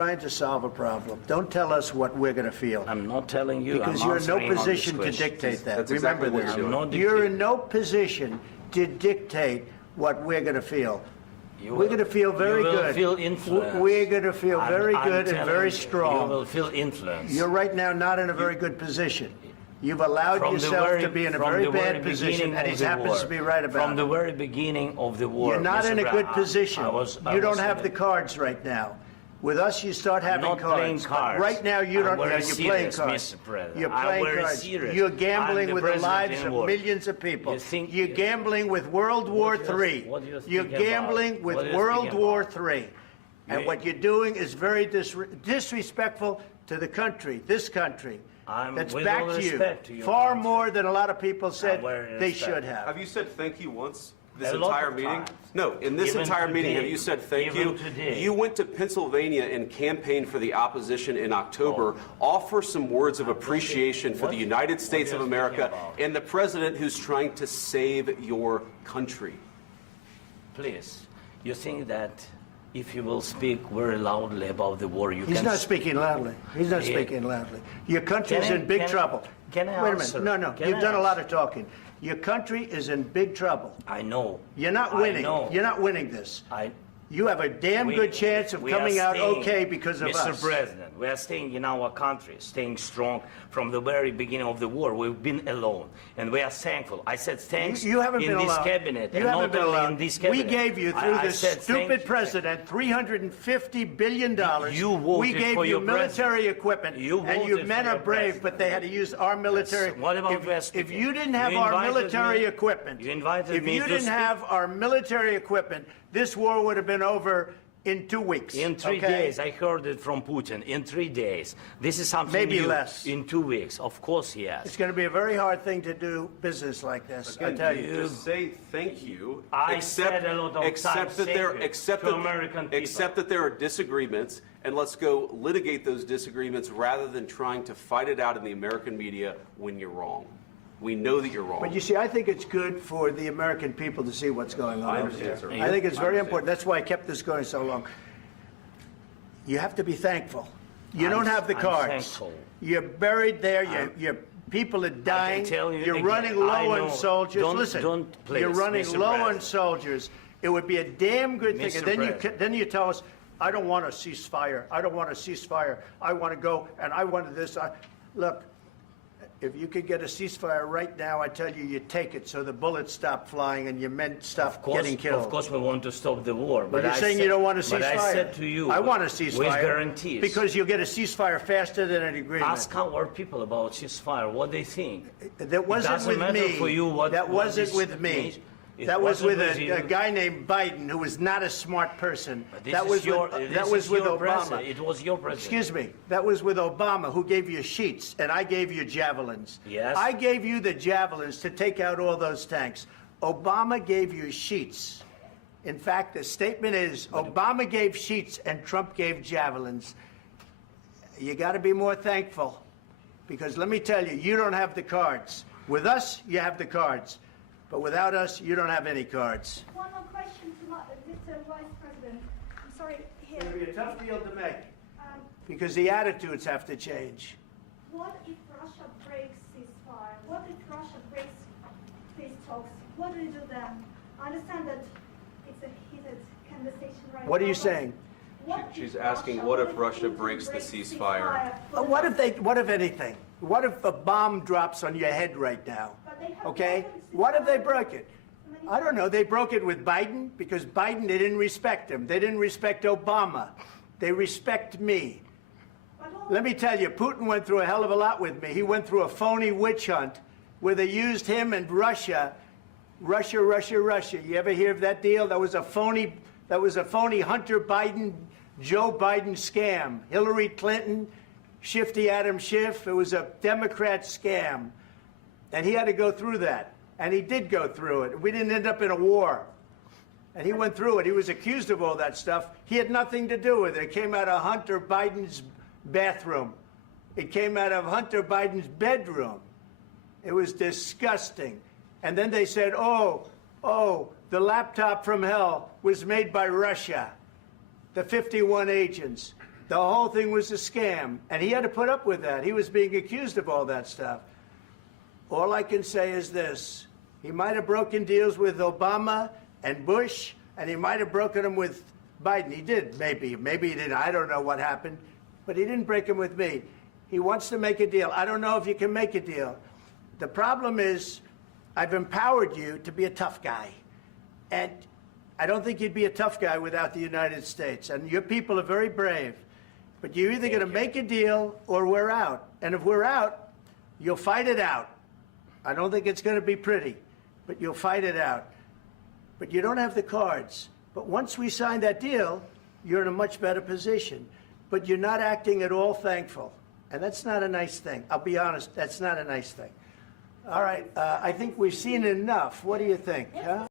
Trying to solve a problem. Don't tell us what we're going to feel. I'm not telling you. Because you're in no position to dictate that. That's Remember exactly this. what you're doing. You're in no position to dictate what we're going to feel. We're going to feel very good. You will feel influence. We're going to feel very good and very You strong. will feel influence. You're right now not in a very good position. You've allowed yourself to be in a very bad position, and he happens to be right about it. From the very beginning of the war. You're not in a good position. You don't have the cards right now. With us, you start having cards. Playing cards. Right now, you don't. You're playing cards. Mr. President. You're playing cards. Serious. You're gambling with the lives of war. millions of people. You're gambling with World War III. You're gambling with World War III. And what you're doing is very disrespectful to the country, this country. That's back to you. Far more than a lot of people said they should have. Have you said thank you once? This entire meeting? No, in this entire meeting, have you said thank you? You went to Pennsylvania and campaigned for the opposition in October. Offer some words of appreciation for the United States of America and the president who's trying to save your country. Please, you think that if you will speak very loudly about the war, you can... He's not speaking loudly. He's not speaking loudly. Your country's in big trouble. Can I Wait a minute. No. You've done a lot of talking. Your country is in big trouble. I know. You're not winning. You're not winning this. You have a damn good chance of coming out okay because of us. Mr. President, we are staying in our country, staying strong from the very beginning of the war. We've been alone, and we are thankful. I said thanks you haven't in been this alone. cabinet, you and haven't not been only alone. in this cabinet. We gave you, through this stupid president, $350 billion. You voted we gave for you your military equipment, and your men are brave, president. but they had to use our military. What about if you didn't have our military equipment, if you didn't have our military equipment, this war would have been over in 2 weeks. In 3 days. I heard it from Putin. In 3 days. This is something maybe new. Less. In 2 weeks. Of course, yes. It's going to be a very hard thing to do business like this. I tell you. Just say thank you. Said a lot of accept that there are disagreements, and let's go litigate those disagreements rather than trying to fight it out in the American media when you're wrong. We know that you're wrong. But you see, I think it's good for the American people to see what's going on. I understand, sir. I think it's very important. That's why I kept this going so long. You have to be thankful. You don't have the cards. Thankful. You're buried there. Your people are dying. You're running low on soldiers. Listen, you're running low on soldiers. It would be a damn good thing. And then you tell us, I don't want a ceasefire. I don't want a ceasefire. I want to go, and I want this. Look. If you could get a ceasefire right now, I tell you, you take it so the bullets stop flying and your men stop getting killed. Of course, we want to stop the war. But you're saying you don't want a ceasefire. But I said to you, I want a ceasefire. With guarantees. Because you'll get a ceasefire faster than an agreement. Ask our people about ceasefire, what they think. That wasn't with me. That wasn't with me. That was with a guy named Biden, who was not a smart person. That was with Obama. It was your president. Excuse me. That was with Obama, who gave you sheets, and I gave you javelins. Yes. I gave you the javelins to take out all those tanks. Obama gave you sheets. In fact, the statement is Obama gave sheets and Trump gave javelins. You got to be more thankful, because let me tell you, you don't have the cards. With us, you have the cards. But without us, you don't have any cards. One more question to Mr. Vice President. I'm sorry, here. It's going to be a tough deal to make, because the attitudes have to change. What if Russia breaks ceasefire? What if Russia breaks peace talks? What do you do then? I understand that it's a heated conversation right now. What are you saying? She's asking, what if Russia breaks the ceasefire? What if anything? What if a bomb drops on your head right now? Okay? What if they broke it? I don't know. They broke it with Biden because Biden, they didn't respect him. They didn't respect Obama. They respect me. Let me tell you, Putin went through a hell of a lot with me. He went through a phony witch hunt where they used him and Russia. Russia. You ever hear of that deal? That was a phony Hunter Biden, Joe Biden scam. Hillary Clinton, Shifty Adam Schiff. It was a Democrat scam. And he had to go through that. And he did go through it. We didn't end up in a war. And he went through it. He was accused of all that stuff. He had nothing to do with it. It came out of Hunter Biden's bathroom. It came out of Hunter Biden's bedroom. It was disgusting. And then they said, oh, the laptop from hell was made by Russia. The 51 agents. The whole thing was a scam, and he had to put up with that. He was being accused of all that stuff. All I can say is this. He might have broken deals with Obama and Bush, and he might have broken them with Biden. He did, maybe. Maybe he didn't. I don't know what happened. But he didn't break them with me. He wants to make a deal. I don't know if you can make a deal. The problem is I've empowered you to be a tough guy. And I don't think you'd be a tough guy without the United States. And your people are very brave. But you're either going to make a deal or we're out. And if we're out, you'll fight it out. I don't think it's going to be pretty, but you'll fight it out. But you don't have the cards. But once we sign that deal, you're in a much better position. But you're not acting at all thankful. And that's not a nice thing. I'll be honest, that's not a nice thing. All right, I think we've seen enough. What do you think? Huh?